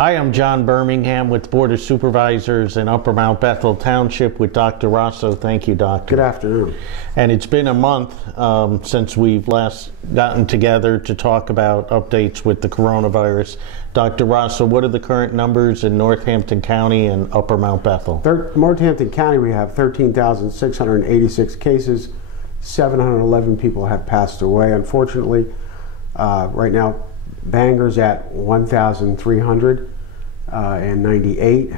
Hi, I'm John Bermingham with Board of Supervisors in Upper Mount Bethel Township with Dr. Raso. Thank you, Doctor. Good afternoon. And it's been a month since we've last gotten together to talk about updates with the coronavirus. Dr. Raso, what are the current numbers in Northampton County and Upper Mount Bethel? Northampton County, we have 13,686 cases. 711 people have passed away, unfortunately. Right now, Bangor's at 1,398,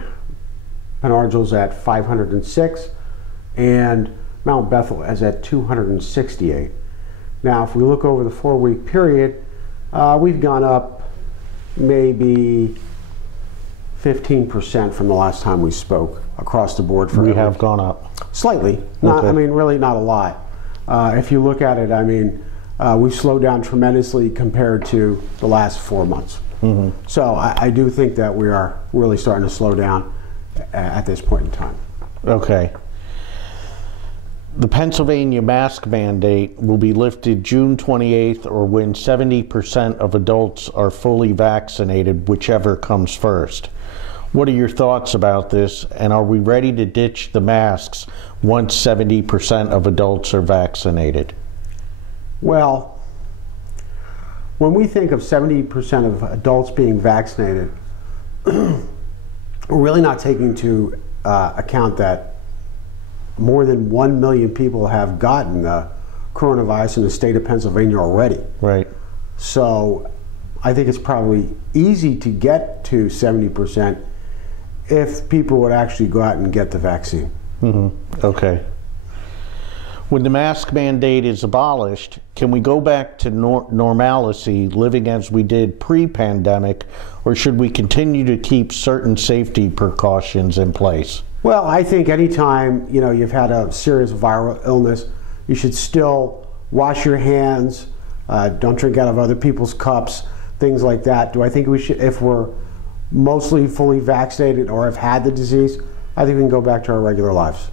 Penargel's at 506, and Mount Bethel is at 268. Now, if we look over the 4-week period, we've gone up maybe 15% from the last time we spoke across the board. We have gone up slightly. Not, okay. I mean, really not a lot. If you look at it, I mean, we've slowed down tremendously compared to the last 4 months. Mm-hmm. So I do think that we are really starting to slow down at this point in time. Okay. The Pennsylvania mask mandate will be lifted June 28th or when 70% of adults are fully vaccinated, whichever comes first. What are your thoughts about this, and are we ready to ditch the masks once 70% of adults are vaccinated? Well, when we think of 70% of adults being vaccinated, we're really not taking into account that more than 1 million people have gotten the coronavirus in the state of Pennsylvania already. Right. So I think it's probably easy to get to 70% if people would actually go out and get the vaccine. Mm-hmm. Okay. When the mask mandate is abolished, can we go back to normalcy, living as we did pre-pandemic, or should we continue to keep certain safety precautions in place? Well, I think anytime you've had a serious viral illness, you should still wash your hands, don't drink out of other people's cups, things like that. Do I think we should, if we're mostly fully vaccinated or have had the disease, I think we can go back to our regular lives.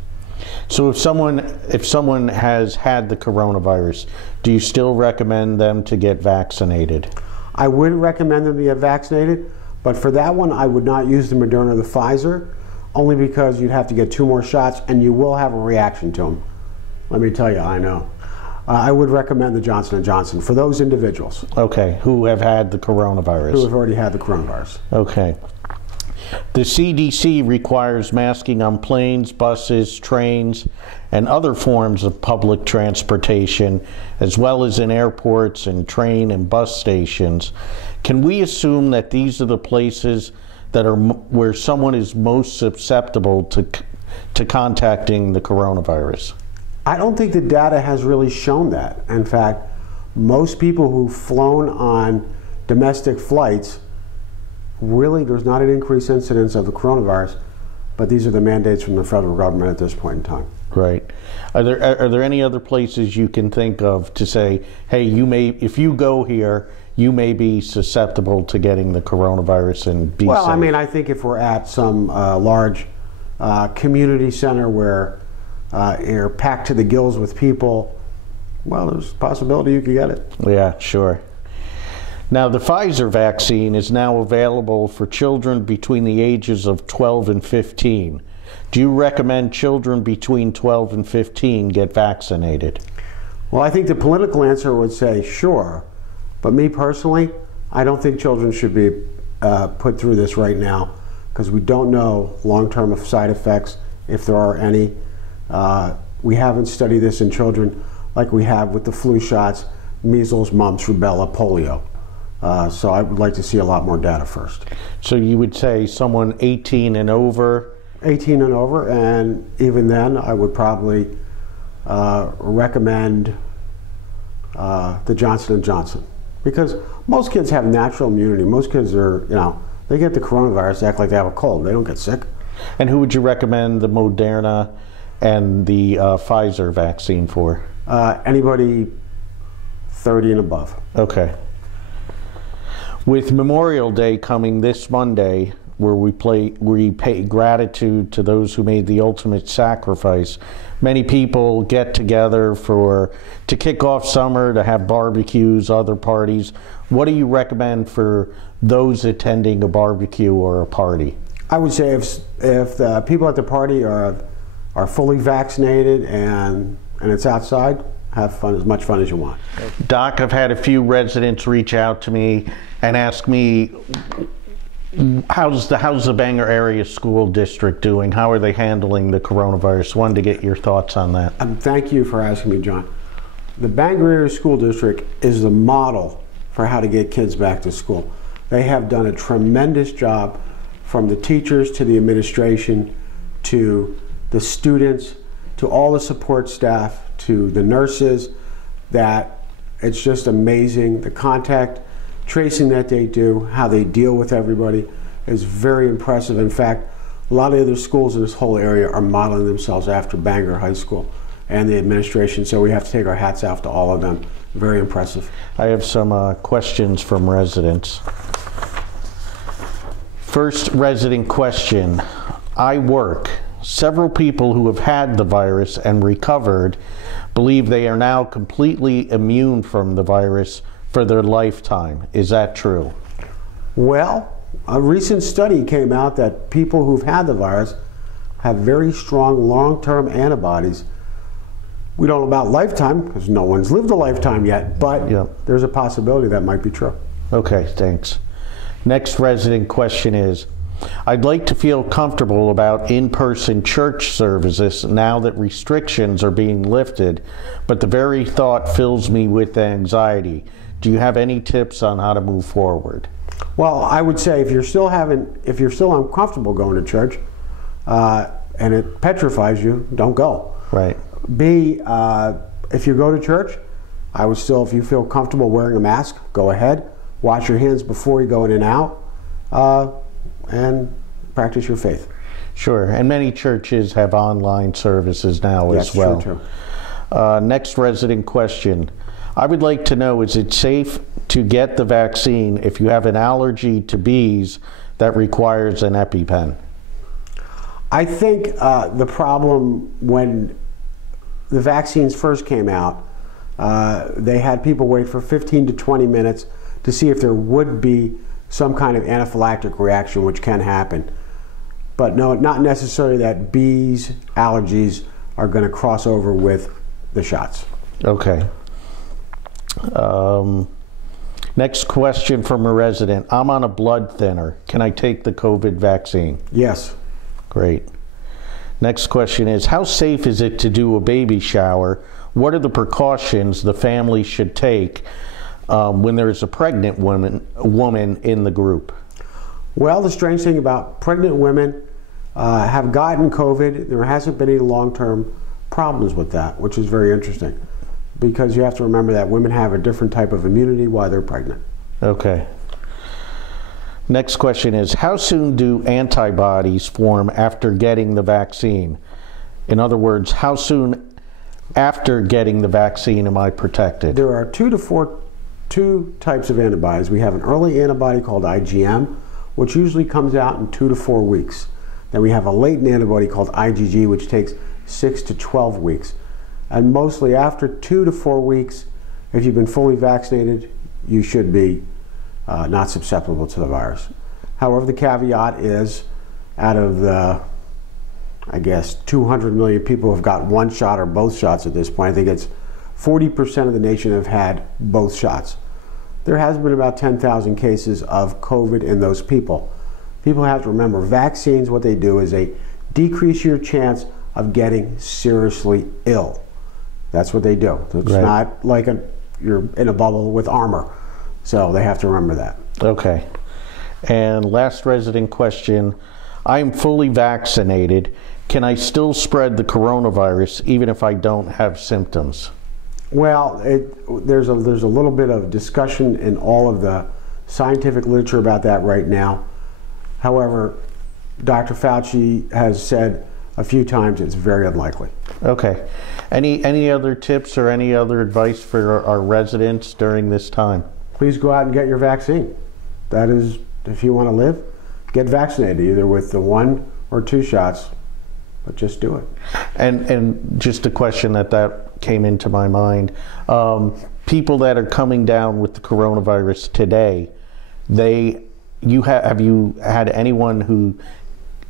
So if someone has had the coronavirus, do you still recommend them to get vaccinated? I would recommend them to get vaccinated, but for that one, I would not use the Moderna or the Pfizer, only because you'd have to get 2 more shots and you will have a reaction to them. Let me tell you, I know. I would recommend the Johnson & Johnson for those individuals. Okay, who have had the coronavirus. Who have already had the coronavirus. Okay. The CDC requires masking on planes, buses, trains, and other forms of public transportation, as well as in airports and train and bus stations. Can we assume that these are the places that are where someone is most susceptible to contacting the coronavirus? I don't think the data has really shown that. In fact, most people who've flown on domestic flights, really, there's not an increased incidence of the coronavirus, but these are the mandates from the federal government at this point in time. Right. Are there any other places you can think of to say, hey, if you go here, you may be susceptible to getting the coronavirus and be Well, safe? I mean, I think if we're at some large community center where you're packed to the gills with people, well, there's a possibility you could get it. Yeah, sure. Now, the Pfizer vaccine is now available for children between the ages of 12 and 15. Do you recommend children between 12 and 15 get vaccinated? Well, I think the political answer would say sure, but me personally, I don't think children should be put through this right now because we don't know long-term side effects, if there are any. We haven't studied this in children like we have with the flu shots, measles, mumps, rubella, polio. So I would like to see a lot more data first. So you would say someone 18 and over? 18 and over, and even then I would probably recommend the Johnson & Johnson. Because most kids have natural immunity. Most kids are, they get the coronavirus, they act like they have a cold. They don't get sick. And who would you recommend the Moderna and the Pfizer vaccine for? Anybody 30 and above. Okay. With Memorial Day coming this Monday, where we pay gratitude to those who made the ultimate sacrifice, many people get together to kick off summer, to have barbecues, other parties. what do you recommend for those attending a barbecue or a party? I would say if the people at the party are fully vaccinated and it's outside, have fun, as much fun as you want. Doc, I've had a few residents reach out to me and ask me, how's the Bangor Area School District doing? How are they handling the coronavirus? Wanted to get your thoughts on that. Thank you for asking me, John. The Bangor Area School District is the model for how to get kids back to school. They have done a tremendous job, from the teachers to the administration to the students to all the support staff to the nurses, that it's just amazing. The contact tracing that they do, how they deal with everybody, is very impressive. In fact, a lot of other schools in this whole area are modeling themselves after Bangor High School and the administration, so we have to take our hats off to all of them. Very impressive. I have some questions from residents. First resident question: I work. Several people who have had the virus and recovered believe they are now completely immune from the virus for their lifetime. Is that true? Well, a recent study came out that people who've had the virus have very strong long-term antibodies. We don't know about lifetime because no one's lived a lifetime yet, but there's a possibility that might be true. Okay, thanks. Next resident question is, I'd like to feel comfortable about in-person church services now that restrictions are being lifted, but the very thought fills me with anxiety. Do you have any tips on how to move forward? Well, I would say if you're still uncomfortable going to church and it petrifies you, don't go. Right. B, if you go to church, I would still, if you feel comfortable wearing a mask, go ahead. Wash your hands before you go in and out, and practice your faith. Sure, and many churches have online services now as well. Yes, true, too. Next resident question. I would like to know, is it safe to get the vaccine if you have an allergy to bees that requires an EpiPen? I think the problem when the vaccines first came out, they had people wait for 15 to 20 minutes to see if there would be some kind of anaphylactic reaction, which can happen. But no, not necessarily that bees' allergies are going to cross over with the shots. Okay. Next question from a resident. I'm on a blood thinner. Can I take the COVID vaccine? Yes. Great. Next question is, how safe is it to do a baby shower? What are the precautions the family should take when there is a pregnant woman in the group? Well, the strange thing about pregnant women have gotten COVID. There hasn't been any long-term problems with that, which is very interesting, because you have to remember that women have a different type of immunity while they're pregnant. Okay. Next question is, how soon do antibodies form after getting the vaccine? In other words, how soon after getting the vaccine am I protected? There are two types of antibodies. We have an early antibody called IgM, which usually comes out in 2 to 4 weeks. Then we have a latent antibody called IgG, which takes 6 to 12 weeks. And mostly after 2 to 4 weeks, if you've been fully vaccinated, you should be not susceptible to the virus. However, the caveat is, out of the, I guess, 200 million people who have got one shot or both shots at this point, I think it's 40% of the nation have had both shots. There has been about 10,000 cases of COVID in those people. People have to remember, vaccines, what they do is they decrease your chance of getting seriously ill. That's what they do. It's not like you're in a bubble with armor. So they have to remember that. Okay. And last resident question. I am fully vaccinated. Can I still spread the coronavirus even if I don't have symptoms? Well, there's a little bit of discussion in all of the scientific literature about that right now. However, Dr. Fauci has said a few times it's very unlikely. Okay. Any other tips or any other advice for our residents during this time? Please go out and get your vaccine. That is, if you want to live, get vaccinated, either with the 1 or 2 shots. but just do it. And just a question that came into my mind. People that are coming down with the coronavirus today, have you had anyone who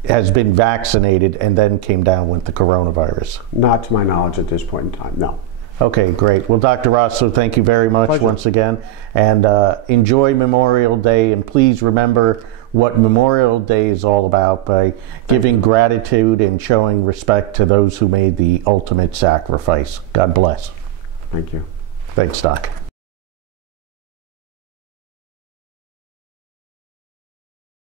has been vaccinated and then came down with the coronavirus? Not to my knowledge at this point in time, no. Okay, great. Well, Dr. Raso, thank you very much once again. And enjoy Memorial Day. And please remember what Memorial Day is all about by giving gratitude and showing respect to those who made the ultimate sacrifice. God bless. Thank you. Thanks, Doc.